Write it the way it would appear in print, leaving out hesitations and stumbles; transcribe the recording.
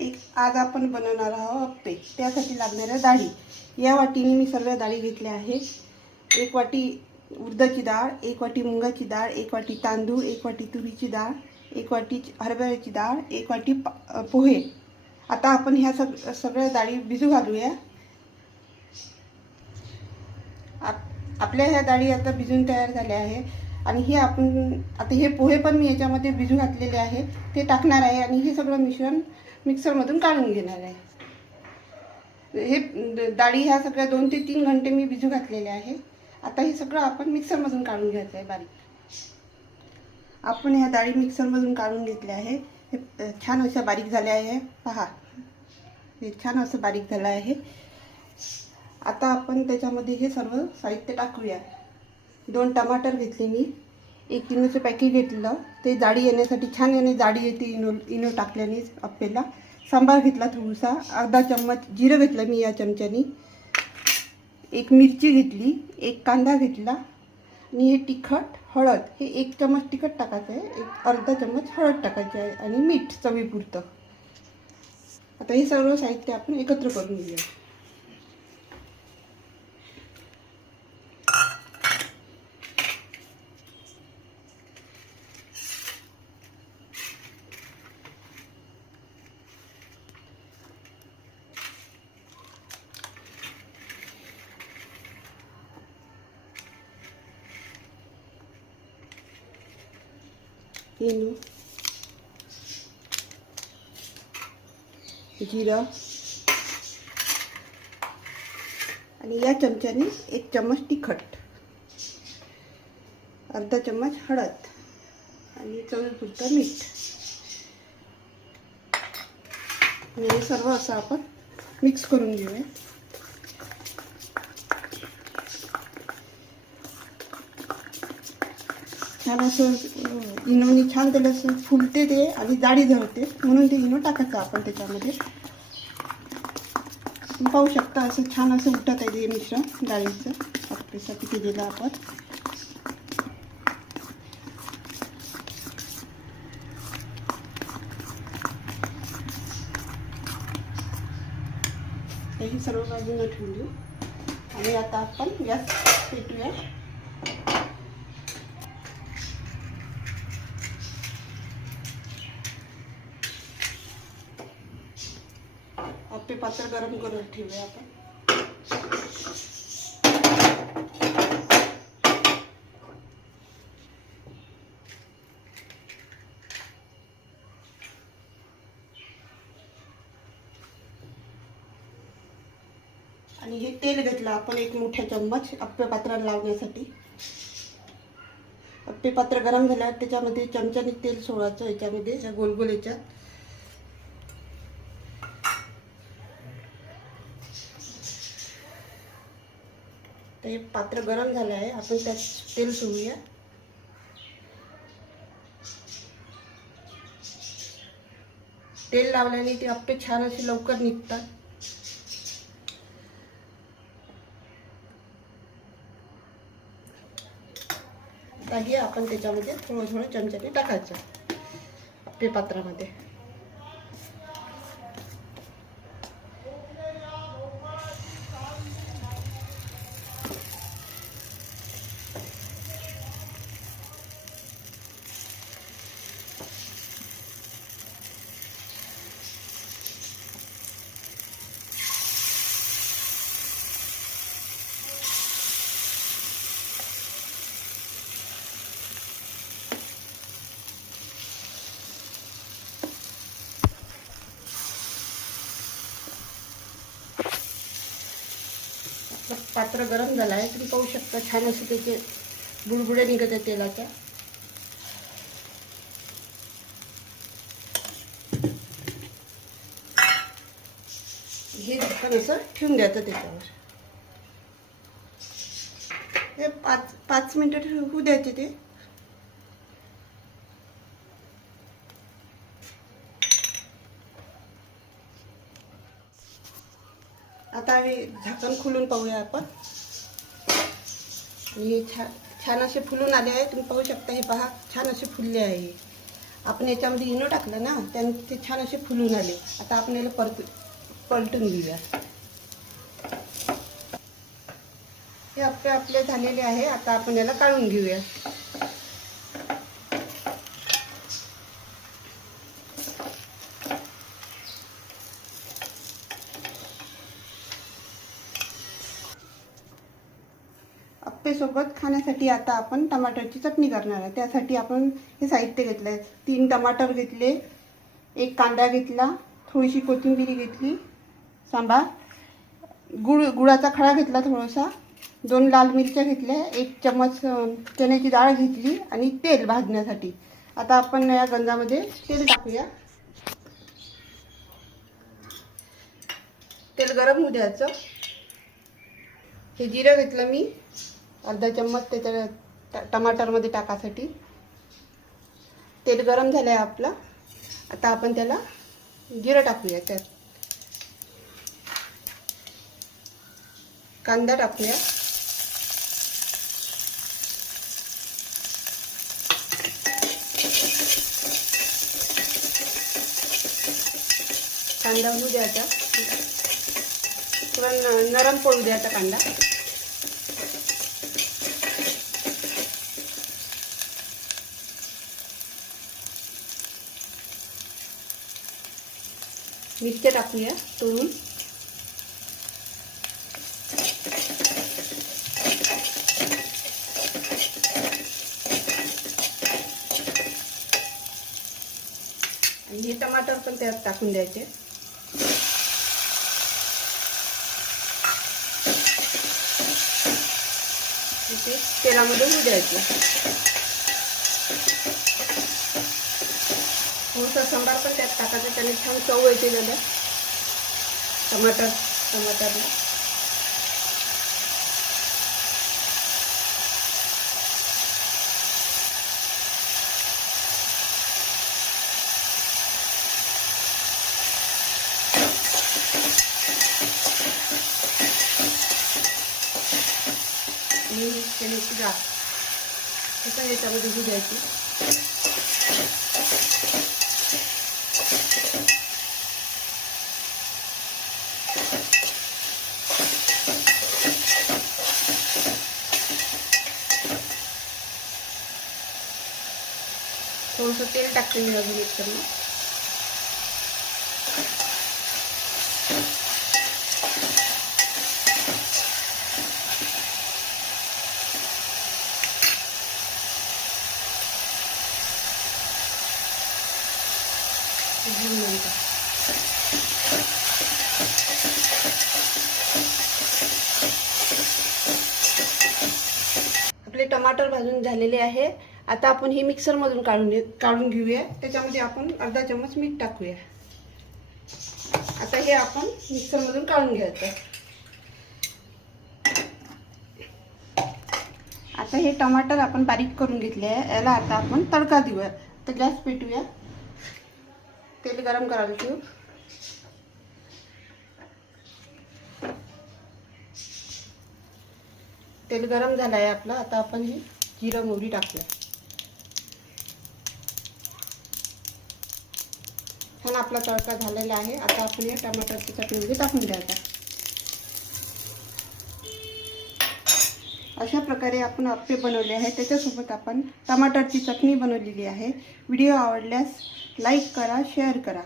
आज आपण बनवणार आहोत अप्पे. त्यासाठी लागणाऱ्या डाळी या वाटीने मी सर्व डाळी घेतल्या आहे. 1 वाटी उडदाची डाळ, 1 वाटी मुगाची डाळ, 1 वाटी तांदूळ, 1 वाटी तुरीची डाळ, 1 वाटी हरभऱ्याची डाळ, 1 वाटी पोहे. आता आपण ह्या सगळ्या डाळी भिजू घालूया. आपल्या ह्या डाळी आता भिजून तयार झाल्या आहे आणि हे आपण आता हे पोहे पण मी याच्यामध्ये भिजू घातलेले आहे ते टाकणार आहे आणि हे सगळं मिश्रण मिक्सरमधून काढून घेणार आहे. हे डाळी ह्या सगळ्या 2 ते 3 घंटे मी भिजू घातलेले आहे. आता हे सगळं आपण मिक्सरमधून काढून घ्यायचं आहे बारीक. आपण ह्या डाळी मिक्सरमधून काढून घेतल्या आहे. हे छान असं बारीक झाले आहे. पहा, हे छान असं बारीक झालं आहे. आता आपण त्याच्यामध्ये हे सर्व साहित्य टाकूया. 2 टमाटर घेतले मी, 1 इनोचं पॅकेट घेतलं, ते जाडी येण्यासाठी, छान येणे जाडी येते इनो टाकल्याने अप्पेला. सांबार घेतला थोडासा, अर्धा चम्मच जिरं घेतलं मी या चमच्यानी, 1 मिरची घेतली, 1 कांदा घेतला आणि हे तिखट, हळद, हे 1 चम्मच तिखट टाकायचं आहे, 1 अर्धा चम्मच हळद टाकायची आहे आणि मीठ चवीपुरतं. आता हे सर्व साहित्य आपण एकत्र करून घेऊया. इनो, जिरं आणि या चमच्याने 1 चम्मच तिखट, अर्धा चम्मच हळद आणि चवीपुरतं मीठ. आणि हे सर्व असं आपण मिक्स करून घेऊया. छान असं इनोनी छान त्याला असं फुलते ते आणि जाडी धरते, म्हणून ते इनो टाकायचं आपण त्याच्यामध्ये. पाहू शकता असं छान असं उठत आहे ते मिश्रण डाळीचं आपल्यासाठी केलेलं आपण. हे सर्व बाजूला ठेवून देऊ आणि आता आपण गॅस पेटूया. अप्पे पात्र गरम करून ठेवूया आपण. आणि हे तेल घेतलं आपण 1 मोठा चम्मच अप्पे पात्राला लावण्यासाठी. अप्पे पात्र गरम झाल्यावर त्याच्यामध्ये चमच्याने तेल सोडायचं याच्यामध्ये, या गोलगोल याच्यात. हे पात्र गरम झालं आहे, आपण त्यात तेल सोडूया. तेल लावल्याने ते अप्पे छान असे लवकर निघतात. हे आपण त्याच्यामध्ये थोडं थोडं चमच्याने टाकायचं अप्पे पात्रामध्ये. पात्र गरम झालं आहे, तुम्ही पाहू शकता छान असे त्याचे बुडबुडे निघत आहे तेलाच्या. हे झाकण असं ठेवून द्यायचं त्याच्यावर. हे 5 मिनिटं होऊ द्यायचे ते. आता हे झाकण खोलून पाहूया आपण. हे छान असे फुलून आले आहे, तुम्ही पाहू शकता. हे पहा छान असे फुलले आहे आपण याच्यामध्ये इनो टाकलं ना, त्याने ते छान असे फुलून आले. आता आपण याला पलटून घेऊया. हे आपले झालेले आहे. आता आपण याला काढून घेऊया. सोबत खाण्यासाठी आता आपण टमाटरची चटणी करणार आहे. त्यासाठी आपण हे साहित्य घेतलं आहे. 3 टमाटर घेतले, 1 कांदा घेतला, थोडीशी कोथिंबीर घेतली, सांबार, गुळाचा खडा घेतला थोडासा, 2 लाल मिरच्या घेतल्या, 1 चम्मच चण्याची डाळ घेतली आणि तेल भाजण्यासाठी. आता आपण या गंजामध्ये तेल टाकूया. तेल गरम होऊ द्यायचं. हे जिरं घेतलं मी अर्धा चम्मच त्याच्या टमाटरमध्ये टाकासाठी. तेल गरम झालं आहे आपलं. आता आपण त्याला जिरं टाकूया. त्यात कांदा टाकूया. कांदा होऊ द्यायचा, थोडा नरम पडू द्यायचा कांदा. मिरच्या टाकूया तळून. आणि हे टमाटर पण त्यात टाकून द्यायचे. ते तेलामध्ये होऊ द्यायचं. थोडंसं सांबार पण त्यात टाकायचं, त्याने छान चव येते त्याला टमाटरला. आणि चण्याची डाळ असं याच्यामध्ये होऊ द्यायची. थोडंसं तेल टाकते मी अजून एक चम्मच. आपले टमाटर भाजून झालेले आहे. आता आपण हे मिक्सर मधून काढून घेऊया. त्याच्यामध्ये आपण अर्धा चम्मच मीठ टाकूया. आता हे आपण मिक्सर मधून काढून घ्यायचं. आता हे टमाटर आपण बारीक करून घेतले आहे. याला आता आपण तडका देऊया. तर गॅस पेटूया. तेल गरम करायला ठेवू. तेल गरम झालं आहे आपलं. आता आपण ही जिरं मोहरी टाकूया. छान आपला तडका झालेला आहे. आता आपण या टमाटरची चटणीमध्ये टाकून द्यायचा. अशा प्रकारे आपण अप्पे बनवले आहे. त्याच्यासोबत आपण टमाटरची चटणी बनवलेली आहे. व्हिडिओ आवडल्यास लाईक करा, शेअर करा.